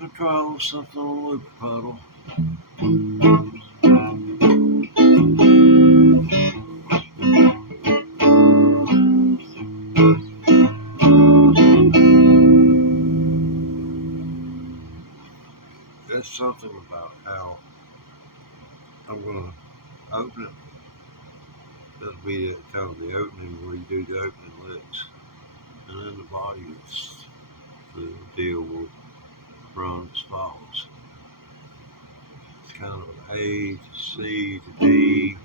Gonna try a little something on the loop puddle. That's something about how I'm gonna open it. That'll be kind of the opening where you do the opening licks, and then the body is the deal will run as follows. It's kind of an A to C to D.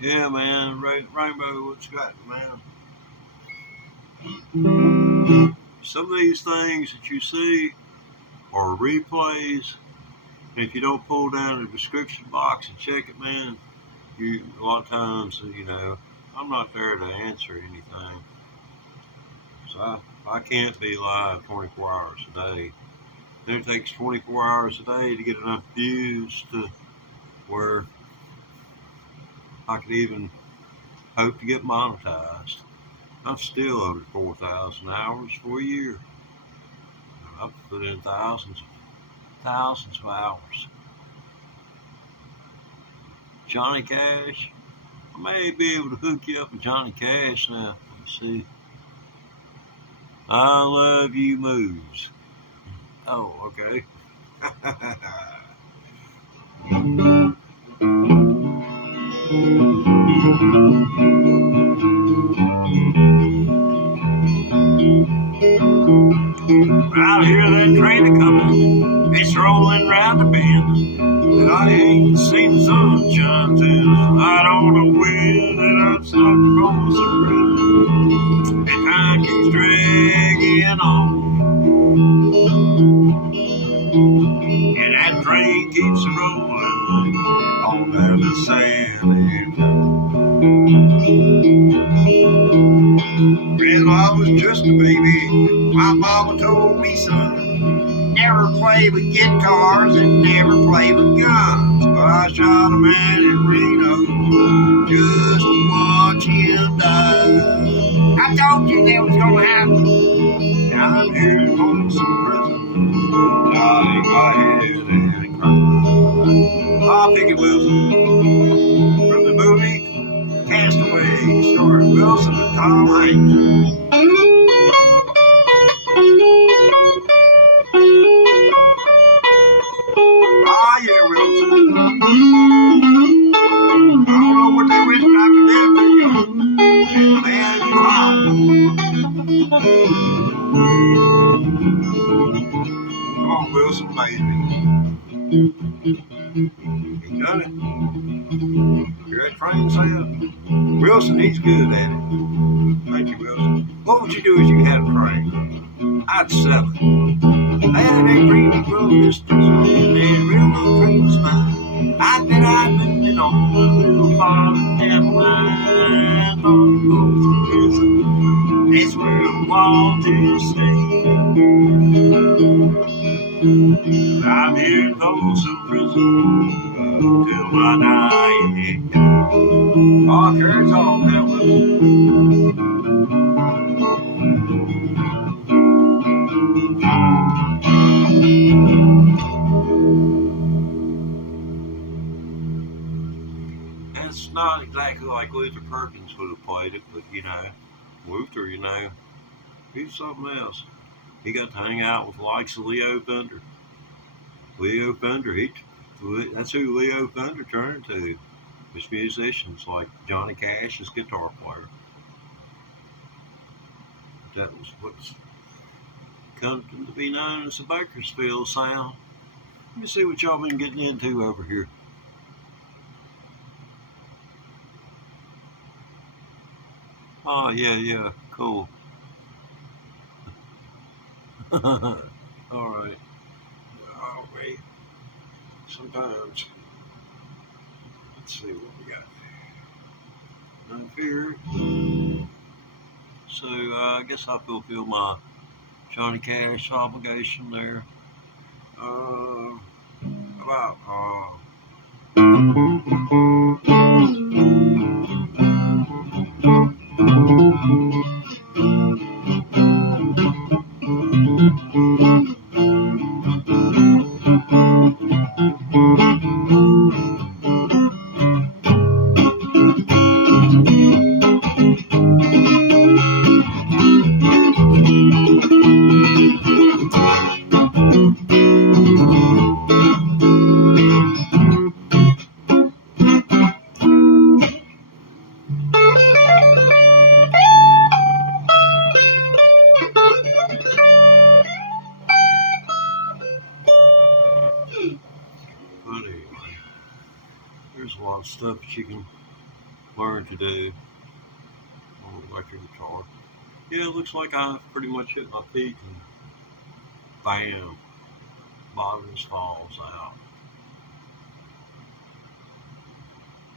Yeah, man, Rainbow, what you got, man? Some of these things that you see are replays, and if you don't pull down the description box and check it, man, a lot of times, I'm not there to answer anything. So I can't be live 24 hours a day. Then it takes 24 hours a day to get enough views to where I could even hope to get monetized. I'm still under 4,000 hours for a year. I've put in thousands of hours. Johnny Cash, I may be able to hook you up with Johnny Cash now. Let's see. I love you moves. Oh, okay. I hear that train a-comin', it's rolling round the bend, and I ain't seen the sunshine since I don't know when, and I'm starting to roll some run, and time keeps dragging on, and that train keeps rolling on down the sand. When I was just a baby, my mama told me, son, never play with guitars and never play with guns. But I shot a man in Reno just to watch him die. I told you that was gonna happen. Now I'm here in Folsom Prison, nodding my head and crying. I'll pick it, Wilson, from the movie Castaway, starring Wilson and Tom Hanks. Yeah, Wilson. I don't know what they went after them, man, you hot. Come on, Wilson, baby. You done it. Hear that train sound? Wilson, he's good at it. Thank you, Wilson. What would you do if you had a train? I'd sell it. I had a pretty road distance on that railroad train was mine. I bet I'd been on a little farm and line on Folsom Prison. That's where I want to stay. I'm here in Folsom Prison till my dying day. Oh, Kurt's all that was. It's not exactly like Luther Perkins would have played it, but Luther, he's something else. He got to hang out with the likes of Leo Thunder. Leo Thunder, that's who Leo Thunder turned to. His musicians like Johnny Cash, his guitar player. That was what's come to be known as the Bakersfield sound. Let me see what y'all been getting into over here. Oh, yeah, cool. All right. Oh, wait. Sometimes. Let's see what we got up here. So, I guess I fulfill my Johnny Cash obligation there. There's a lot of stuff that you can learn to do on an electric guitar. Yeah, it looks like I've pretty much hit my peak and bam, bottom just falls out.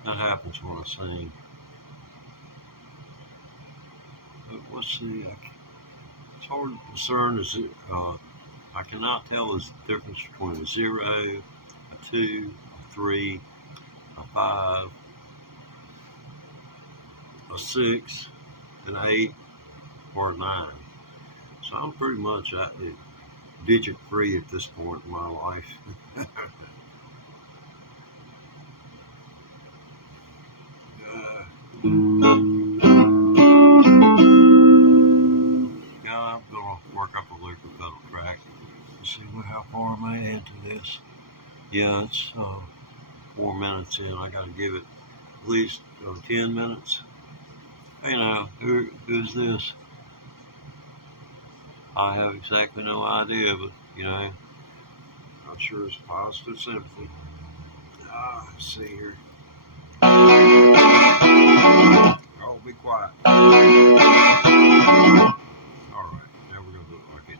That happens when I sing. But let's see, it's hard to discern. I cannot tell the difference between a 0, a 2, a 3, a 5, a 6, an 8, or a 9. So I'm pretty much at digit 3 at this point in my life. Yeah, I'm gonna work up a liquid pedal track. Let's see how far am I into this. Yeah, it's 4 minutes in. I gotta give it at least 10 minutes. Hey now, who's this? I have exactly no idea, but I'm sure it's positive sympathy. Let's see here. Oh, be quiet. Alright, now we're gonna do it like it.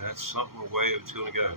That's something the way it's going to go.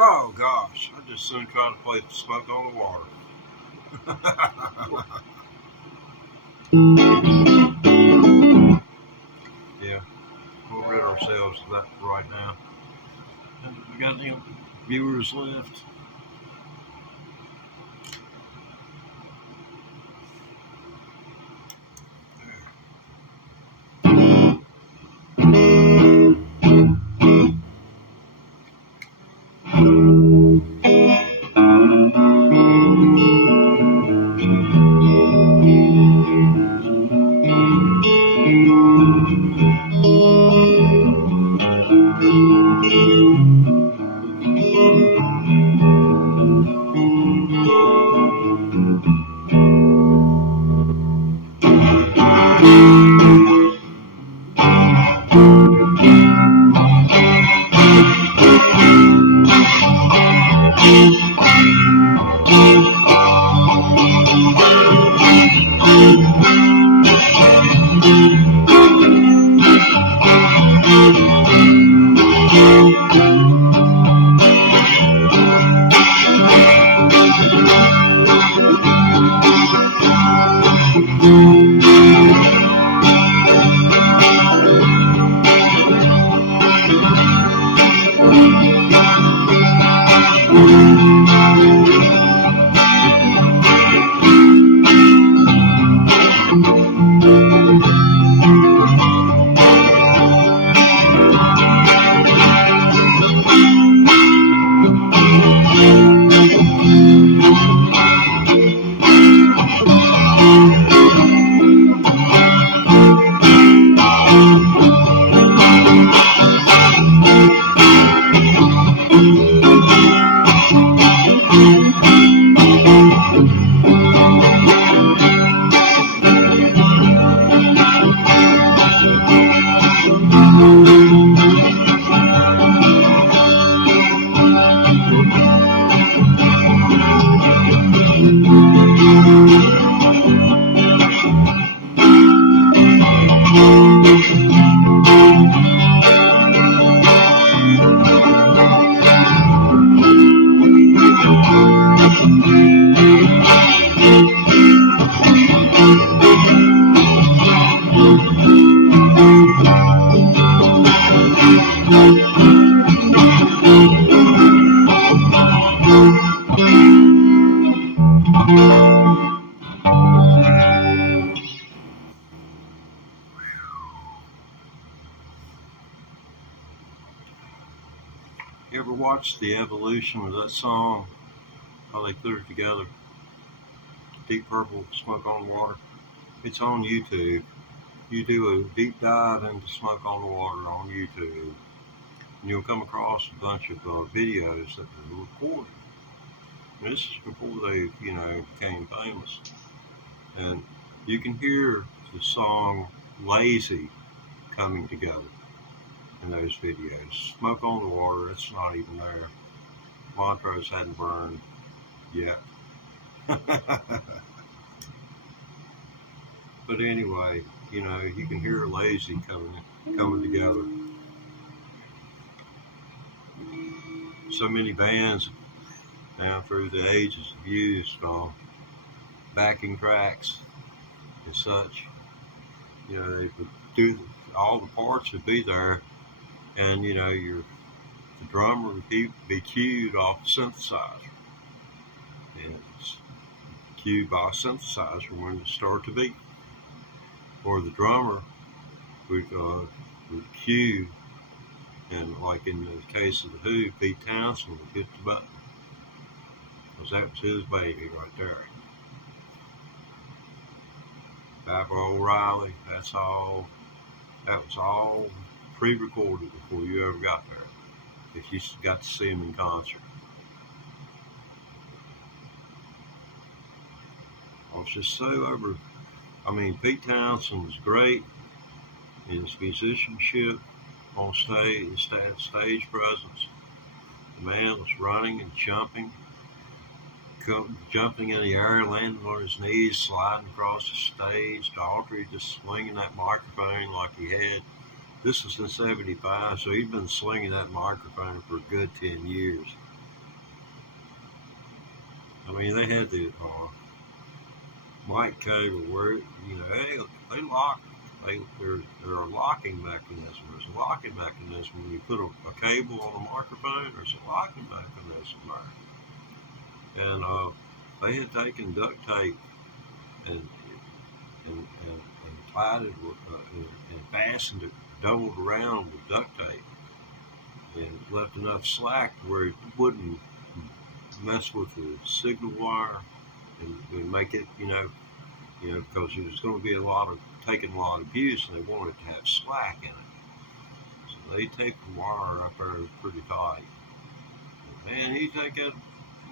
Oh gosh, I just soon trying to play smoke on the water. Yeah, we'll rid ourselves of that right now. We got any viewers left? You ever watched the evolution of that song? How they put it together? Deep Purple, Smoke on the Water. It's on YouTube. You do a deep dive into Smoke on the Water on YouTube, and you'll come across a bunch of videos that were recorded. And this is before they, became famous. And you can hear the song Lazy coming together in those videos. Smoke on the Water, it's not even there. Montrose hadn't burned yet. But anyway, you can hear Lazy coming together. So many bands down through the ages have used backing tracks and such. They would do all the parts would be there, and the drummer would be cued off the synthesizer, and it's cued by a synthesizer when to start to beat, or the drummer would cue, and like in the case of the Who, Pete Townsend would hit the button, because that was his baby right there. Barbara O'Reilly, that was all pre-recorded before you ever got there, if you got to see him in concert. I was just so over. Pete Townsend was great in his musicianship on stage, his stage presence. The man was running and jumping in the air, landing on his knees, sliding across the stage. Daughtry just swinging that microphone like he had. This was in '75, so he'd been swinging that microphone for a good 10 years. They had the mic cable where, they lock. There are locking mechanisms. There's a locking mechanism when you put a cable on a microphone. There's a locking mechanism there. And they had taken duct tape and tied it and fastened it, doubled around with duct tape, and left enough slack where it wouldn't mess with the signal wire and make it, because it was going to be taking a lot of abuse, and they wanted to have slack in it. So they taped the wire up there pretty tight. Man, he'd take that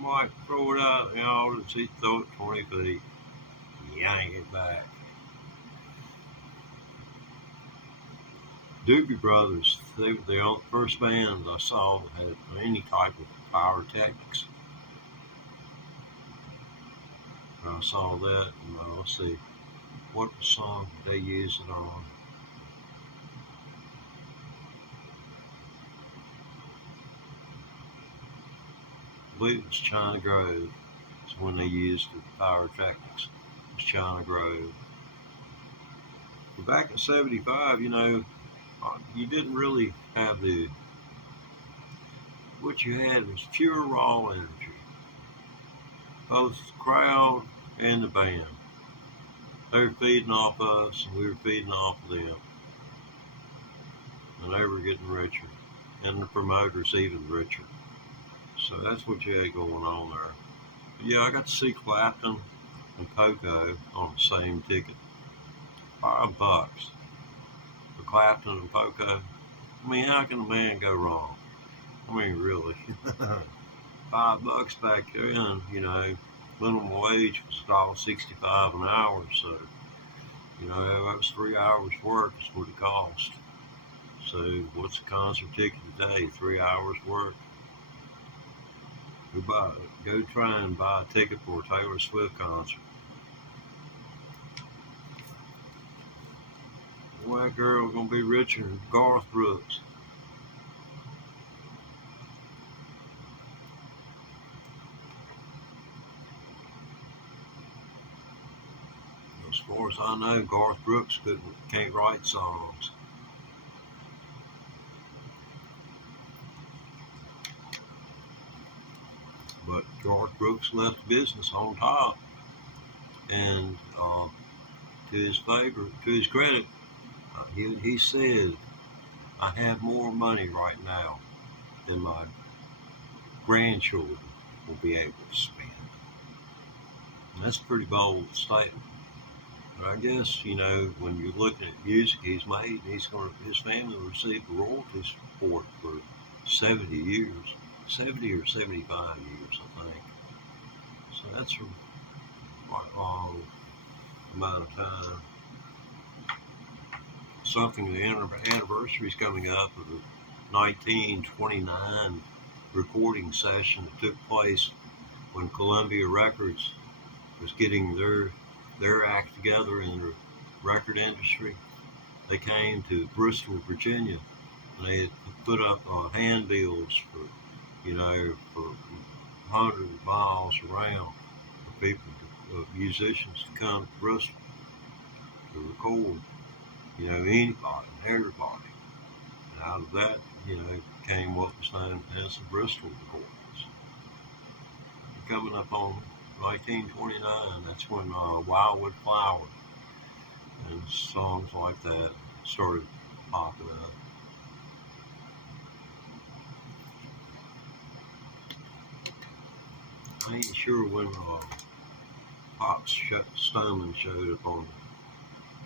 mic, throw it out in the audience, he'd throw it 20 feet, yank it back. Doobie Brothers, they were the first band I saw that had any type of pyrotechnics. I saw that, and let's see, what song did they use it on? I believe it was China Grove. It's when they used the pyrotechnics. It was China Grove. But back in '75, you didn't really have what you had was pure raw energy. Both the crowd and the band. They were feeding off us, and we were feeding off of them. And they were getting richer. And the promoters even richer. So that's what you had going on there. But yeah, I got to see Clapton and Poco on the same ticket. $5 for Clapton and Poco. How can a man go wrong? Really. $5 back then, minimum wage was $1.65 an hour, so, that was 3 hours work is what it cost. So what's a concert ticket today? 3 hours work? Go try and buy a ticket for a Taylor Swift concert. White girl gonna be richer than Garth Brooks. As far as I know, Garth Brooks can't write songs. But Garth Brooks left the business on top, and to his credit, he said, "I have more money right now than my grandchildren will be able to spend. And that's a pretty bold statement. But I guess, when you're looking at music he's made, his family will receive the royalties for it for 70 years, 70 or 75 years, I think. So that's quite a long amount of time. Something, the anniversary is coming up of the 1929 recording session that took place when Columbia Records was getting their act together in the record industry. They came to Bristol, Virginia, and they had put up handbills for 100 miles around for people, musicians to come to Bristol to record, anybody and everybody. And out of that, came what was known as the Bristol recordings. Coming up on 1929, that's when Wildwood Flower and songs like that started popping up. I ain't sure when Pop Stoneman showed up on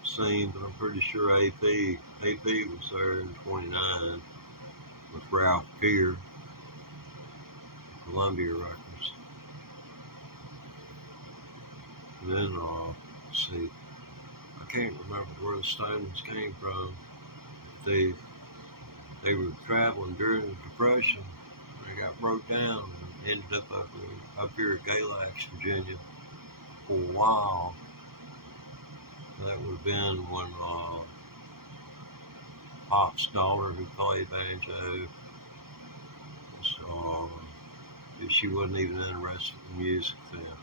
the scene, but I'm pretty sure AP was there in 29 with Ralph Peer, Columbia Records. And then, let's see, I can't remember where the Stones came from. They were traveling during the Depression. They got broke down and ended up here at Galax, Virginia for a while. That would have been when Pop's daughter, who played banjo, she wasn't even interested in music then.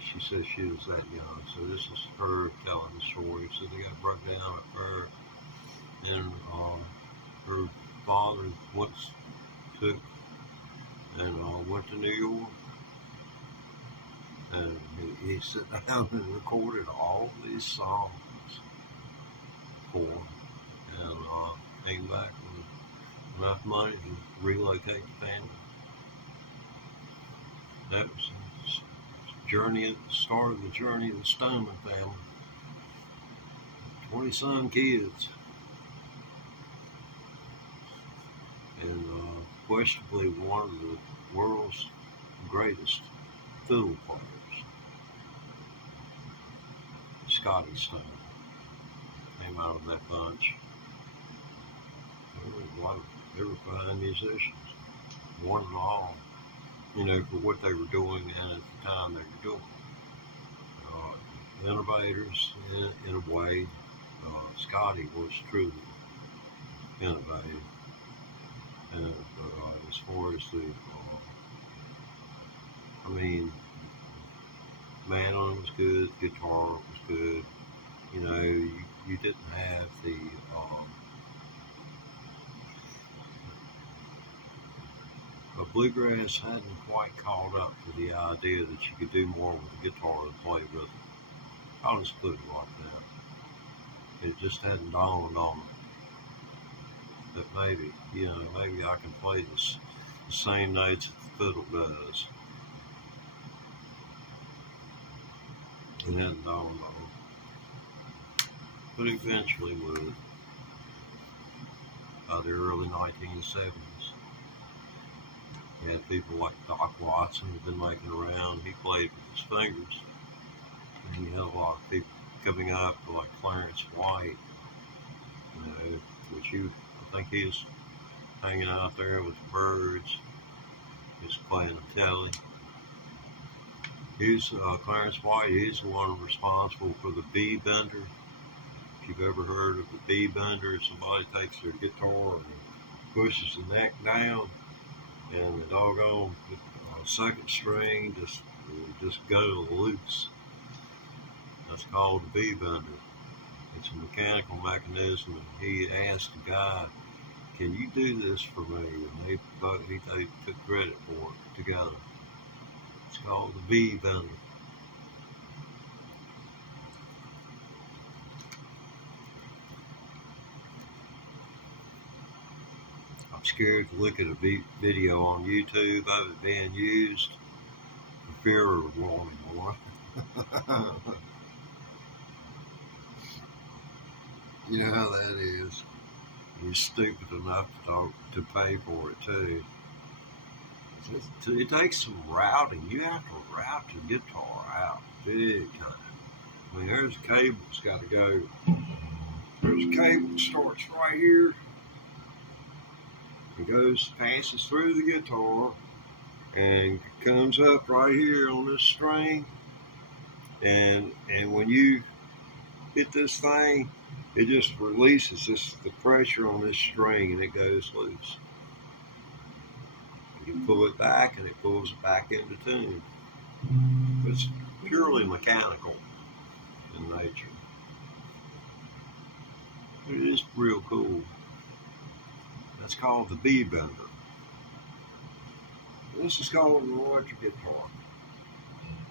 She said she was that young, so this is her telling the story. So they got broke down at her, and her father went to New York, and he sat down and recorded all these songs for them, and came back with enough money to relocate the family. That was the start of the journey of the Stoneman family. 20-some kids. And questionably one of the world's greatest fiddle players, Scotty Stoneman, came out of that bunch. They were fine musicians, one and all, for what they were doing and at the time they were doing. Innovators in a way. Scotty was truly innovative. And as far as the, mandolin was good, guitar was good. You didn't have the bluegrass hadn't quite caught up to the idea that you could do more with the guitar than play rhythm. I'll just put it like that. It just hadn't dawned on me that maybe I can play the same notes that the fiddle does. It hadn't dawned on me. But eventually would, by the early 1970s. You had people like Doc Watson who'd been making around. He played with his fingers. And you had a lot of people coming up like Clarence White, which I think he was hanging out there with the birds, just playing a telly. Clarence White, he's the one responsible for the bee bender. If you've ever heard of the bee bender, somebody takes their guitar and pushes the neck down, and the doggone second string just goes loose. That's called the bee bender. It's a mechanical mechanism, and he asked the guy, "Can you do this for me?" And they took credit for it together. It's called the bee bender. I'm scared to look at a video on YouTube of it being used for fear of wanting one. You know how that is. You're stupid enough to pay for it too. It takes some routing. You have to route the guitar out big time. I mean, there's a cable that's got to go. There's a cable that starts right here. It passes through the guitar and comes up right here on this string. And when you hit this thing, it just releases the pressure on this string and it goes loose. You pull it back and it pulls it back into tune. It's purely mechanical in nature. It is real cool. That's called the B-bender. This is called an electric guitar.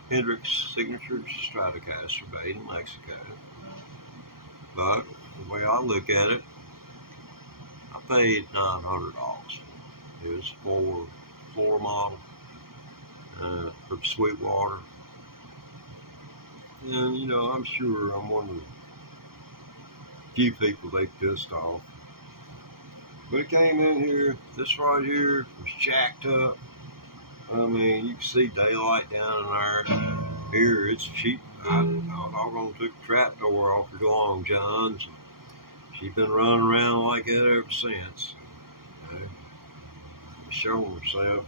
Hendrix Signature Stratocaster made in Mexico. But the way I look at it, I paid $900. It was for floor model from Sweetwater. And, you know, I'm sure I'm one of the few people they pissed off. But it came in here, this right here was jacked up. I mean, you can see daylight down in there. Here, it's cheap. I'm going to take the trap door off her Long John's. She's been running around like that ever since. You know, showing herself.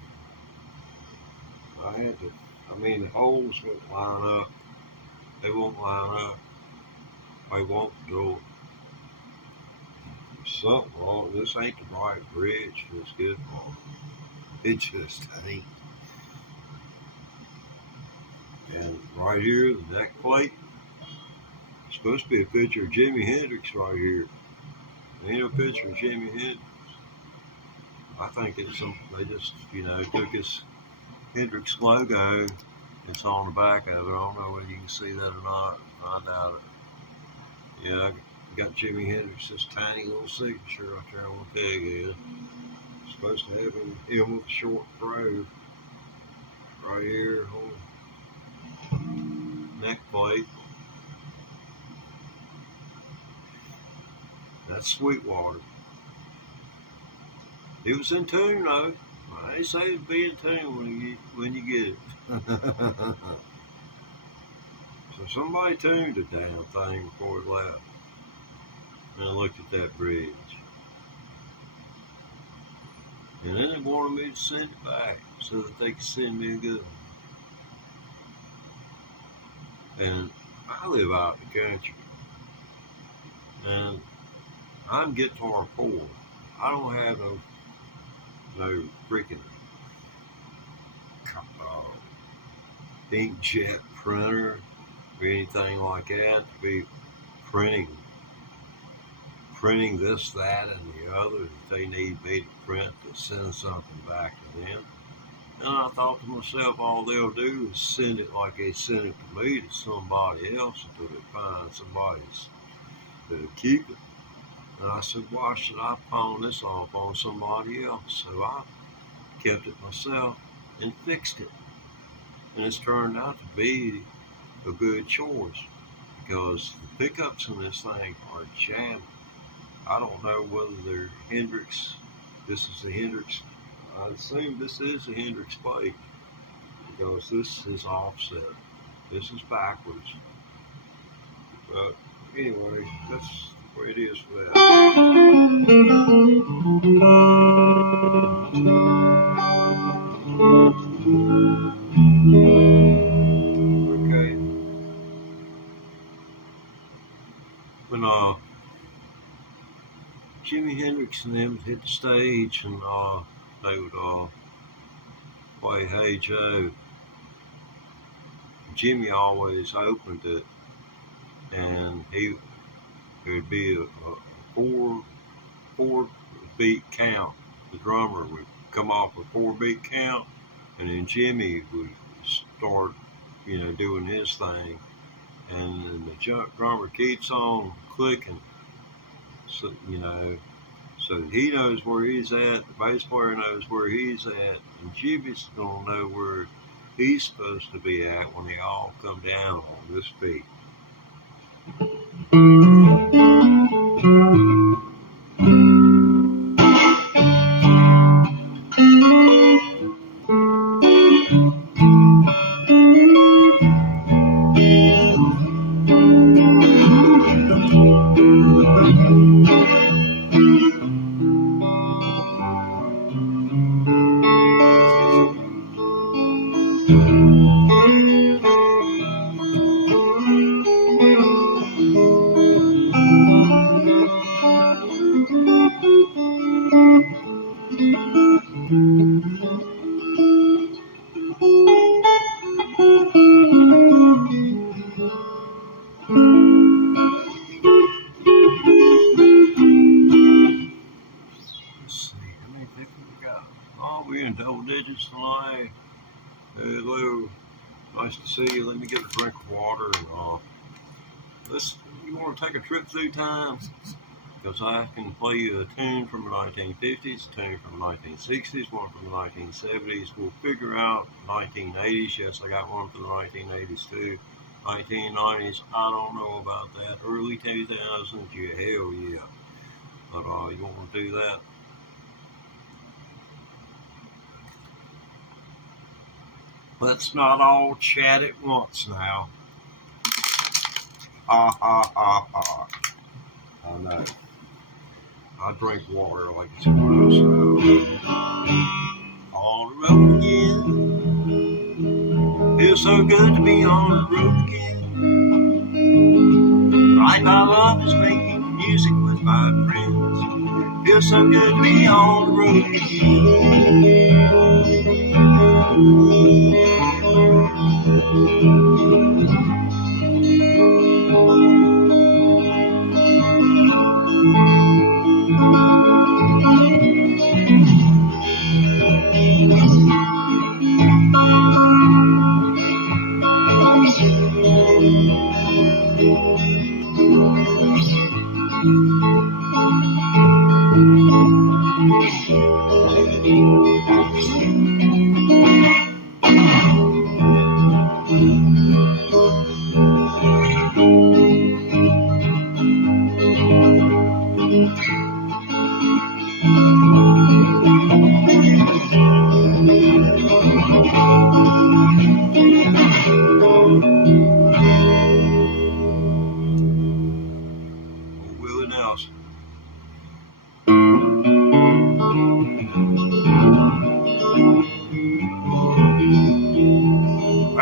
The holes won't line up. They won't line up. They won't do it. There's something wrong. This ain't the right bridge for this guitar. It just ain't. And right here, the neck plate, it's supposed to be a picture of Jimi Hendrix right here. There ain't no picture of Jimi Hendrix. I think they just, took his Hendrix logo. It's on the back of it. I don't know whether you can see that or not. I doubt it. Yeah, I got Jimi Hendrix's tiny little signature right there on the peg head. Supposed to have him with a short throw right here on the neck plate. That's Sweetwater. It was in tune though. I ain't say it'd be in tune when you get it. So somebody tuned the damn thing before it left. And I looked at that bridge. And then they wanted me to send it back so that they could send me a good one. And I live out in the country. And I'm guitar poor. I don't have no freaking inkjet printer or anything like that to be printing this, that, and the other that they need me to print to send something back to them. And I thought to myself, all they'll do is send it like they sent it to me to somebody else until they find somebody that'll keep it. And I said, why should I pawn this off on somebody else? So I kept it myself and fixed it. And it's turned out to be a good choice because the pickups in this thing are jamming. I don't know whether they're Hendrix. This is the Hendrix. I assume this is a Hendrix plate because this is offset. This is backwards. But anyway, that's the way it is for that. Okay. When Jimi Hendrix and them hit the stage and they would play Hey Joe, Jimmy always opened it, and there'd be a four beat count. The drummer would come off a 4-beat count, and then Jimmy would start, doing his thing, and then the drummer keeps on clicking, so So he knows where he's at, the bass player knows where he's at, and Jimmy's going to know where he's supposed to be at when they all come down on this beat. We're in double digits tonight. Hello, nice to see you. Let me get a drink of water. And you want to take a trip through time? Because I can play you a tune from the 1950s, a tune from the 1960s, one from the 1970s. We'll figure out 1980s. Yes, I got one from the 1980s too. 1990s, I don't know about that. Early 2000s, yeah, hell yeah. But you want to do that? Let's not all chat at once now. Ha ha ha ha. I know. I drink water like it's gross. On the road again. Feels so good to be on the road again. Right, my love is making music with my friends. Feels so good to be on the road again.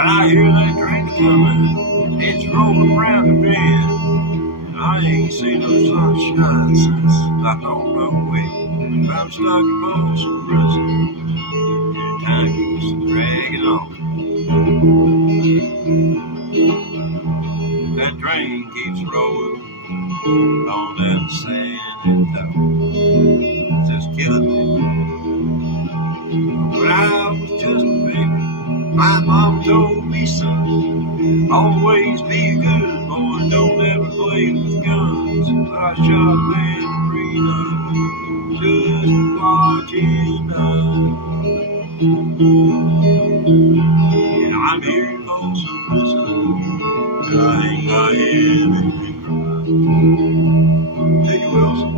I hear that train coming, it's rolling around the bend, and I ain't seen no sunshine since I don't know when. I'm stuck in Bristol prison, and time keeps dragging on. That train keeps rolling on that San Antonio. It's just killing me. When I was just a baby, my mom told me, son, always be a good boy, don't ever play with guns. But I shot a man in Reno just to watch him die. And I'm here in Folsom Prison, and I ain't got anything to cry. Take it, Wilson.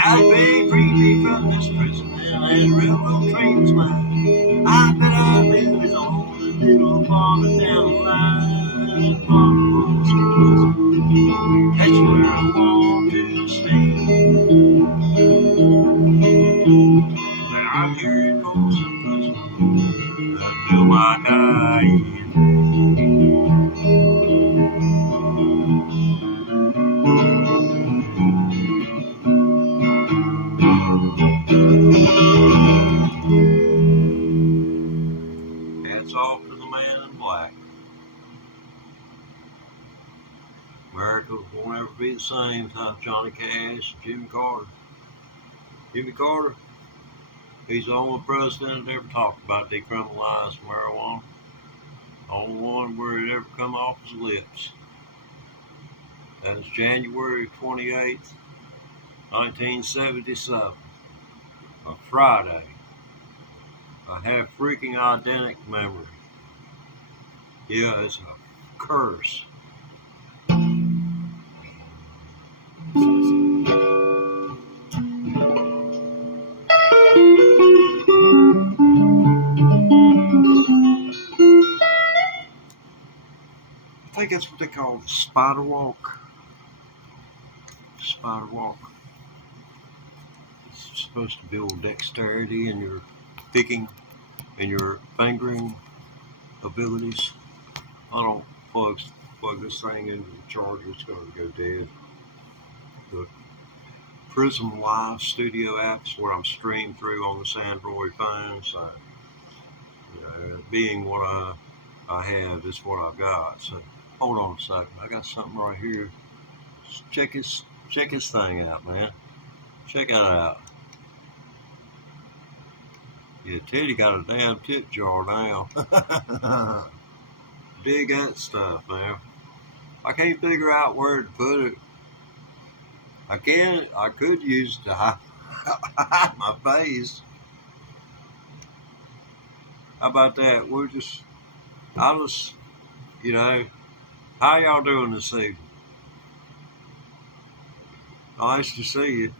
I'd pay freely from this prison, and that railroad train was mine. I bet I live on a little farther down the line. From Folsom Prison, that's where I want to stay. But I'm here in Folsom Prison until my dying day. won't ever be the same without Johnny Cash and Jimmy Carter. Jimmy Carter, he's the only president that ever talked about decriminalizing marijuana. The only one where it ever come off his lips. That is January 28th, 1977, a Friday. I have freaking eidetic memory. Yeah, it's a curse. I think that's what they call the spider walk. Spider walk. It's supposed to build dexterity in your picking and your fingering abilities. I don't plug this thing into the charger, it's going to go dead. The Prism Live Studio app is what I'm streamed through on this Android phone, so being what I have is what I've got. So hold on a second, I got something right here. Check his thing out, man. Check that out. Yeah, Teddy got a damn tip jar now. Dig that stuff, man. I can't figure out where to put it. I could use it to hide my face. How about that? I'll just, how y'all doing this evening? Nice to see you.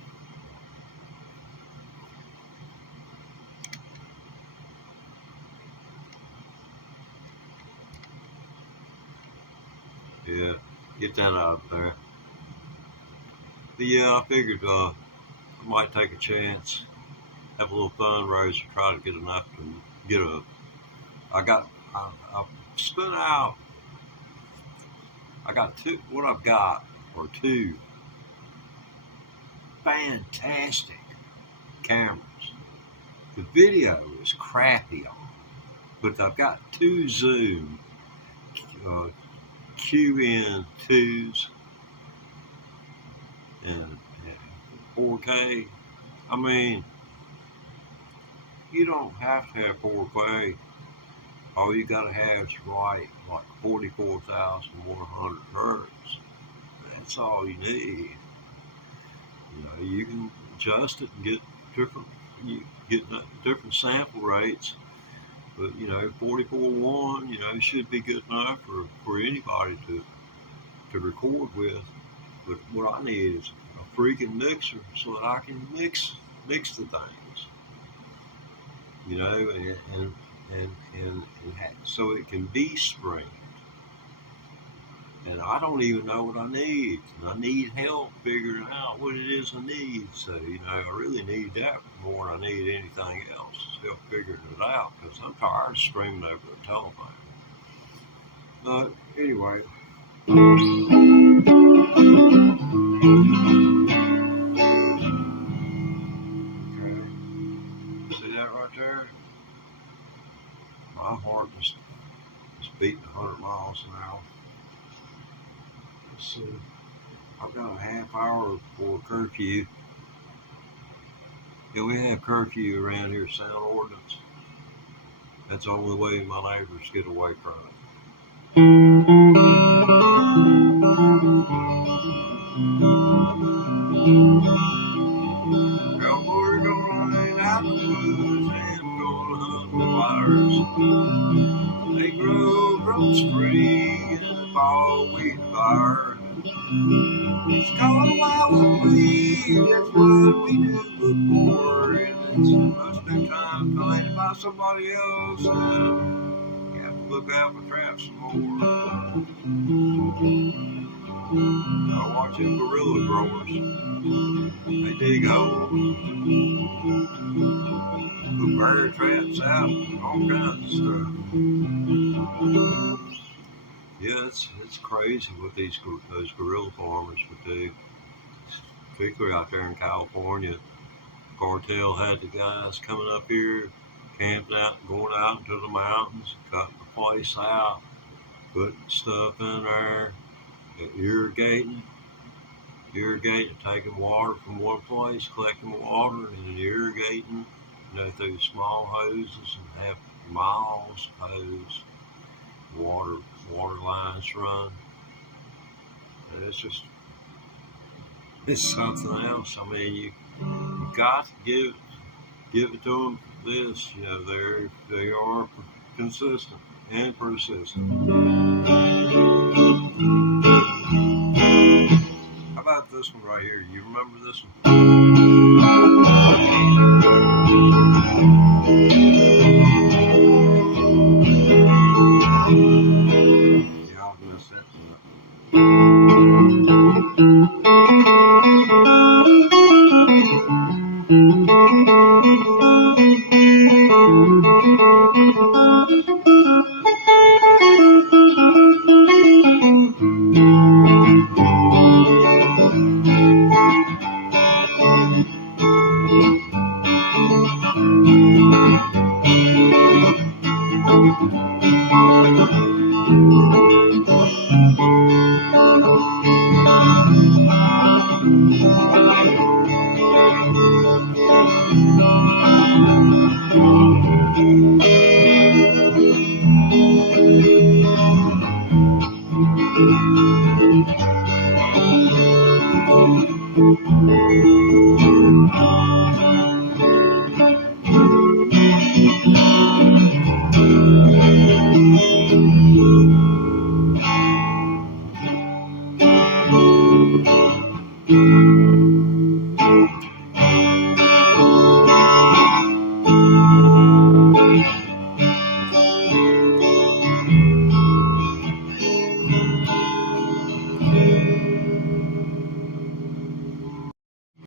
Yeah, get that out there. But yeah, I figured I might take a chance, have a little fundraiser, try to get enough to get a. I spent out. I got two. What I've got are two fantastic cameras. The video is crappy on them, but I've got two Zoom QN2s and 4K. I mean, you don't have to have 4K. All you gotta have is like 44,100 hertz. That's all you need. You can adjust it and get different sample rates. But 44.1, should be good enough for anybody to record with. But what I need is a freaking mixer so that I can mix the things. And so it can be streamed. And I don't even know what I need. And I need help figuring out what it is I need. So, I really need that more than I need anything else. Help figuring it out because I'm tired of streaming over the telephone. Anyway. Okay. See that right there? My heart is beating 100 miles an hour. So I've got a half hour before curfew. Yeah, we have curfew around here, sound ordinance. That's the only way my neighbors get away from it. Well, we're gonna hang out in the woods and gonna hunt the fires. They grow from spring and fall wheat fire. It's called wild weed, that's what we do before. And it's most of the time planted by somebody else. And you have to look out for traps some more. I watch them gorilla growers. They dig holes, put bear traps out, all kinds of stuff. Yeah, it's crazy what those gorilla farmers would do, particularly out there in California. Cartel had the guys coming up here, camping out, going out into the mountains, cutting the place out, putting stuff in there, irrigating, taking water from one place, collecting water, and then irrigating, through small hoses and have miles of hose, water lines run. And it's something else. I mean, you got to give it to them. This, they are consistent and persistent. How about this one right here? You remember this one? Y'all messed that one up.